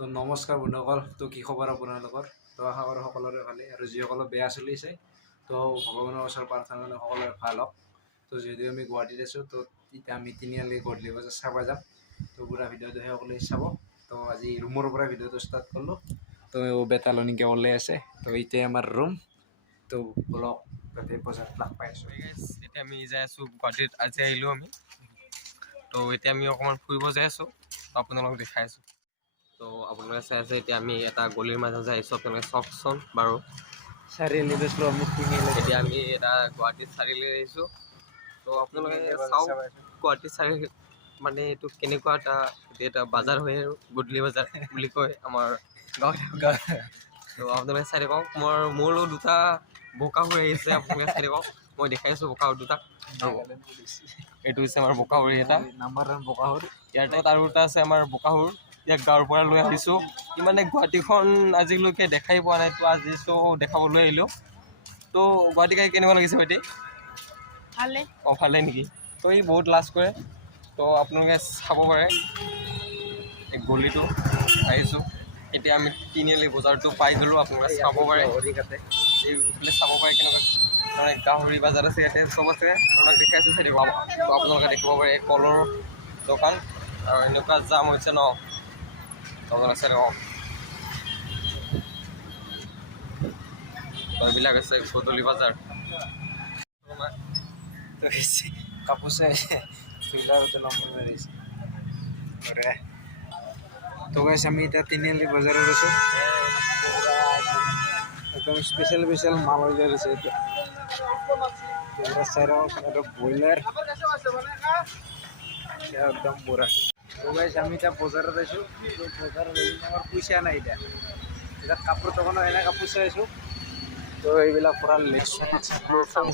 তো নমস্কাৰ বন্ধুসকল। তো কি খবৰ আপোনালোকৰ? তো আশা কৰোঁ সকলোৰে ভালে, আৰু যিসকলৰ বেয়া চলিছে তো ভগৱানৰ ওচৰত প্ৰাৰ্থনা কৰিলে সকলোৰে ভাল হওক। তো যদিও আমি গুৱাহাটীত আছোঁ, তো এতিয়া আমি তিনিআলি গধূলি বজাৰ চাব যাম। তো পুৰা ভিডিঅ'টো সকলোৱে চাব। তো আজি ৰুমৰ পৰা ভিডিঅ'টো ষ্টাৰ্ট কৰিলোঁ। তো বেতালনিকে ওলাই আছে। তো এতিয়া আমাৰ ৰুম। তো ব্লগ তাতে বজাৰত লাগ পাই আছোঁ। এতিয়া আমি যাই আছোঁ গুৱাহাটীত। আজি আহিলোঁ আমি। তো এতিয়া আমি অকণমান ফুৰিব যাই আছোঁ, আপোনালোকক দেখাই আছোঁ। তো আপোনালোকে চাই আছে এতিয়া আমি এটা গলিৰ মাজত যাই আছোঁ। আপোনালোকে চাওকচোন বাৰু। চাৰিআলি গৈছিলোঁ আমি তিনিআলি। এতিয়া আমি এটা গুৱাহাটীত চাৰিআলি আহিছোঁ। তো আপোনালোকে চাওক গুৱাহাটীত চাৰিআলি মানে এইটো কেনেকুৱা এটা বজাৰ হয় আৰু গধূলি বজাৰ বুলি কয় আমাৰ গাঁৱত। তো আপোনালোকে চাই থাকক। মোৰ লগত দুটা বোকা হৈ আহিছে, আপোনালোকে চাই থাকক। মই দেখাই আছোঁ বোকা দুটা। এইটো হৈছে আমাৰ বোকাহুৰি এটা নাম্বাৰ বোকাহুৰ। ইয়াৰ তলত আৰু এটা আছে আমাৰ বোকাহুৰ। ইয়াক গাঁৱৰ পৰা লৈ আহিছোঁ। ইমানে গুৱাহাটীখন আজিলৈকে দেখাই পোৱা নাই, তো আজি দেখাবলৈ আহিলোঁ। তো গুৱাহাটী গাড়ী কেনেকুৱা লাগিছে ভাইটি? ভালে। অঁ ভালে নেকি? তো ই বহুত লাজ কৰে। তো আপোনালোকে চাব পাৰে এই গলিটো আহিছোঁ। এতিয়া আমি তিনিআলি বজাৰটো পাই গ'লোঁ। আপোনালোকে চাব পাৰে, এইফালে চাব পাৰে কেনেকুৱা মানে গাহৰি বজাৰ আছে। ইয়াতে চব আছে, আপোনাক দেখাইছোঁ চাই দিব। তো আপোনালোকে দেখিব পাৰে কলৰ দোকান, আৰু এনেকুৱা জাম হৈছে ন, আপোনালোকে চাই থাকক। এইবিলাক আছে গধূলি বজাৰ। কাপোৰ চাই নম্বৰ মাৰিছে। তো গাইছ আমি এতিয়া তিনিআলি বজাৰত আছোঁ। একদম স্পেচিয়েল মাল হৈ গৈছে এতিয়া। এটা ব্ৰইলাৰ একদম পুৰা। তো গাইছ আমি এতিয়া বজাৰত আছোঁ। বজাৰত আমাৰ পইচা নাই এতিয়া কাপোৰ দোকানত এনে কাপোৰ চাই আছোঁ। তো এইবিলাক পুৰা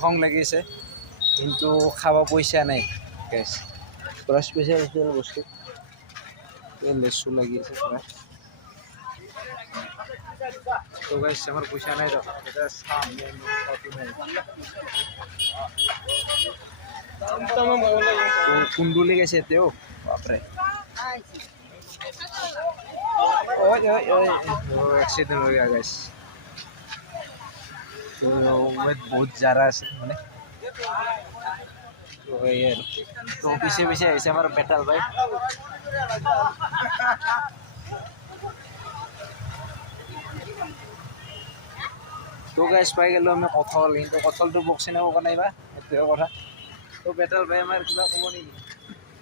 খং লাগিছে, কিন্তু খাব পইচা নাই গাইছ। পুৰা স্পেচিয়েল বস্তু লেচু লাগি আছে পুৰা। তো গাইছ আমার পয়সা নাই, তো এটা সামনে কুণ্ডুলি গেছে তেও বাপরে। एक्सीडेंट हो गया गाइस। तो बहुत ज़्यादा আছে মানে तो पीछे ऐसे हमारा बेटाल भाई। तो गाइस पाई गलो আমি কঁঠাল, কিন্তু কঁঠালটো বক্সি নাব নাইবা এইটোৱে কথা। তো বেটাল ভাই আমাৰ কিবা ক'ব নেকি?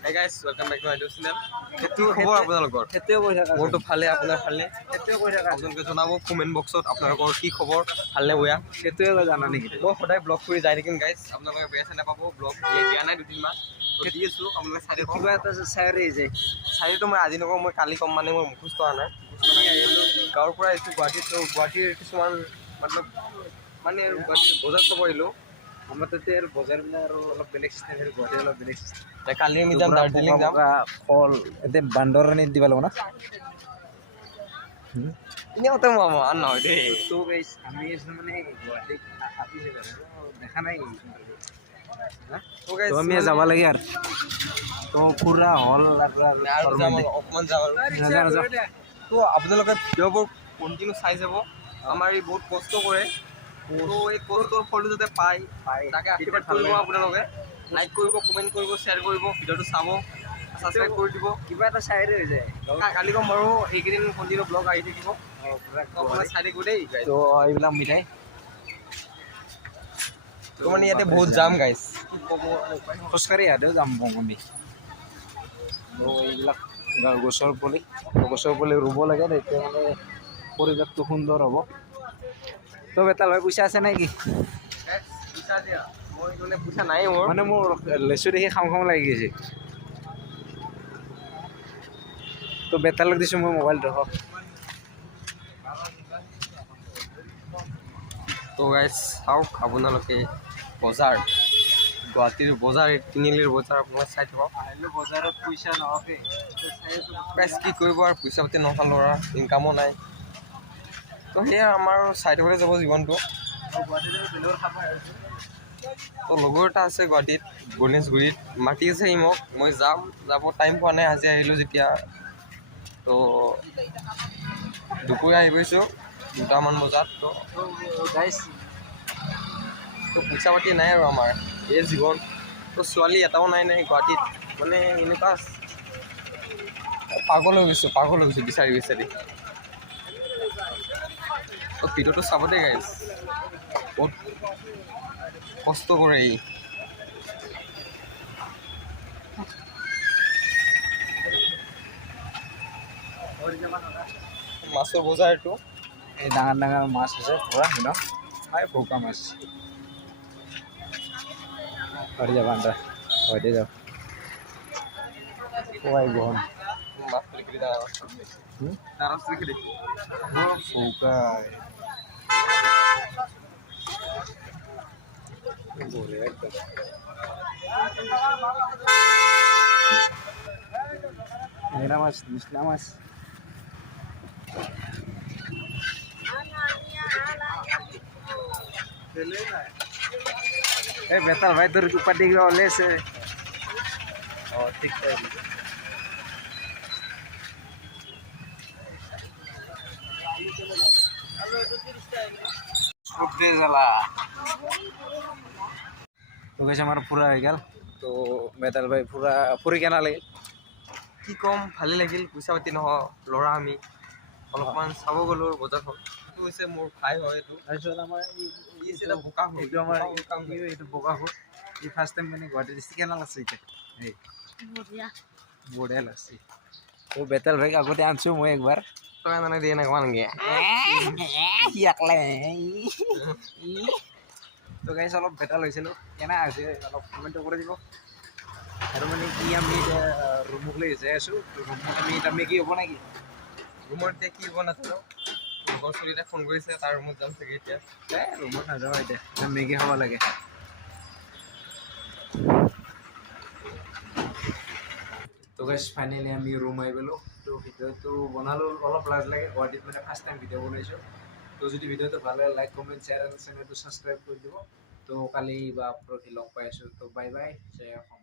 Hi guys, welcome back to my YouTube channel. সেইটো খবৰ আপোনালোকৰ? সেইটোৱে কৈ থাকা। মোৰতো ভালে, আপোনাৰ ভালে? সেইটোৱে কৈ থাকা। আপোনালোকে জনাব কমেণ্ট বক্সত আপোনালোকৰ কি খবৰ, ভালনে বেয়া। সেইটোৱে জানা নেকি? মই সদায় ব্লগ কৰি যাই থাকিম গাইছ। আপোনালোকে বেয়া চাই নাপাব। ব্লগ দিয়া নাই দুদিনমান, তো দি আছোঁ। আপোনালোকে চাই থাকক। কিবা এটা চাইৰে যে চাৰিটো মই আজি নকওঁ, মই কালি ক'ম। মানে মই মুখস্থ অহা নাই। আহিলোঁ গাঁৱৰ পৰা আহিছোঁ গুৱাহাটীত। তো গুৱাহাটীৰ কিছুমান মানে আৰু গুৱাহাটীৰ বজাৰ চাব আহিলোঁ। আমাৰ তাতে আৰু বজাৰবিলাক আৰু অলপ বেলেগ চিষ্টেম, গুৱাহাটী অলপ বেলেগ চিষ্টেম। কালি আমি যাম দাৰ্জিলিং যাম। ফল এতিয়া বান্দৰ আনি দিব লাগিব না। এনেওতো মই নহয় দেই। তো গাইছ আমি মানে গুৱাহাটীত দেখা নাই। তো গাইছ আমি যাব লাগে আৰু তো পুৰা হল আৰু যাম, অকণমান যাম আৰু। তো আপোনালোকে ভিডিঅ'বোৰ কণ্টিনিউ চাই যাব। আমাৰ ই বহুত কষ্ট কৰে, তো এই কষ্টৰ ফলটো যাতে পায় তাকে আশীৰ্বাদ কৰিব। আপোনালোকে লাইক কৰিব, কমেণ্ট কৰিব, শ্বেয়াৰ কৰিব, ভিডিঅ'টো চাব, ছাবস্ক্ৰাইব কৰি দিব। কিবা এটা চাইৰে হৈ যায়। কালি ক'ম বাৰু, এইকেইদিন কণ্টিনিউ ব্লগ আহি থাকিব, আপোনালোকে চাই থাকিব দেই। তো এইবিলাক মিঠাই তো মানে ইয়াতে বহুত জাম গাইছ। খোজকাঢ়ি ইয়াতেও যাম আমি। তো এইবিলাক গছৰ পুলি ৰুব লাগে, তেতিয়া মানে পৰিৱেশটো সুন্দৰ হ'ব। তো বেটাল ভাই পইচা আছে নেকি? পইচা নাই মোৰ। মানে মোৰ লেচু দেখি খাম লাগি গৈছে। তো বেটালক দিছোঁ মই মোবাইলটো। তো গাইছ চাওক আপোনালোকে বজাৰ, গুৱাহাটীৰ বজাৰ, তিনিআলিৰ বজাৰ আপোনালোকে চাই থাকক। আহিলোঁ বজাৰত পইচা নহকে গাইছ কি কৰিব আৰু, পইচা পাতি নথকা ল'ৰা, ইনকামো নাই। তো সেয়া আমাৰ চাই থাকোঁতে যাব জীৱনটো। তো লগৰ এটা আছে গুৱাহাটীত, গণেশগুৰিত, মাতি আছে সি মোক। মই যাব টাইম পোৱা নাই, আজি আহিলোঁ যেতিয়া। তো দুপৰীয়া আহি পাইছোঁ 2টামান বজাত। তো গাইছ পইচা পাতি নাই আৰু আমাৰ এই জীৱন। তো ছোৱালী এটাও নাই গুৱাহাটীত, মানে এনেকুৱা পাগল হৈ গৈছোঁ বিচাৰি বিচাৰি। তো ভিডিঅ'টো চাব দেই গাইছ, বহুত কষ্ট কৰে ই। মাছৰ বজাৰ এইটো। এই ডাঙৰ ডাঙৰ মাছ আছে পুৰা ন ভৌকা মাছ ঘৰ যাবা আন্দা ঘৰতে যাওঁ কোৱাই বহন মাছ বিক্ৰী ভৌকা মেরা মাছ নিচলা মাছ বেতাল ভাই তোর উপাধি ওলেছে ঠিক তো গেছে আমার পুরা হয়ে গেল। তো বেতাল ভাই পুরা ফুরি কেনা লাগিল কি ক'ম, ভালেই লাগিল। পইচা পাতি নহয় ল'ৰা আমি অলপমান চাব গ'লোঁ বজাৰখন। এইটো হৈছে মোৰ ভাই হয় এইটো। তাৰপিছত আমাৰ এইটো বোকাখোল। এইটো আমাৰ এইটো বগাসুৰ এই ফাৰ্ষ্ট টাইম মানে গুৱাহাটীত দিছে কেনা লাগছে এতিয়া এই বঢ়িয়া বঢ়িয়া লাগছে। তো বেতাল ভাইক আগতে আনছো মই একবাৰ তই মানে দিয়ে নাকবা নেকি? তো গাইছ অলপ বেতাল হৈছিলোঁ কেনে হৈছে অলপ কমেণ্ট কৰি দিব। আৰু মানে কি আমি এতিয়া ৰুমক লৈ যাই আছোঁ ৰুমত আমি এতিয়া মেগী হ'ব নেকি ৰুমত এতিয়া কি হ'ব নাজানো। লগৰ ছোৱালীটাই ফোন কৰিছে, তাৰ ৰুমত যাম চাগে এতিয়া। ৰুমত নাযাওঁ এতিয়া মেগী খাব লাগে। তো গাইছ ফাইনেলি আমি ৰুম আহি গ'লোঁ। তো ভিডিঅ'টো বনালোঁ অলপ লাজ লাগে, গুৱাহাটীত মানে ফাৰ্ষ্ট টাইম ভিডিঅ' বনাইছোঁ। তো যদি ভিডিঅ'টো ভাল লাগে লাইক কমেণ্ট শ্বেয়াৰ আৰু চেনেলটো ছাবস্ক্ৰাইব কৰি দিব। তো কালি বা পৰহি লগ পাই আছোঁ। তো বাই বাই, জয় অসম।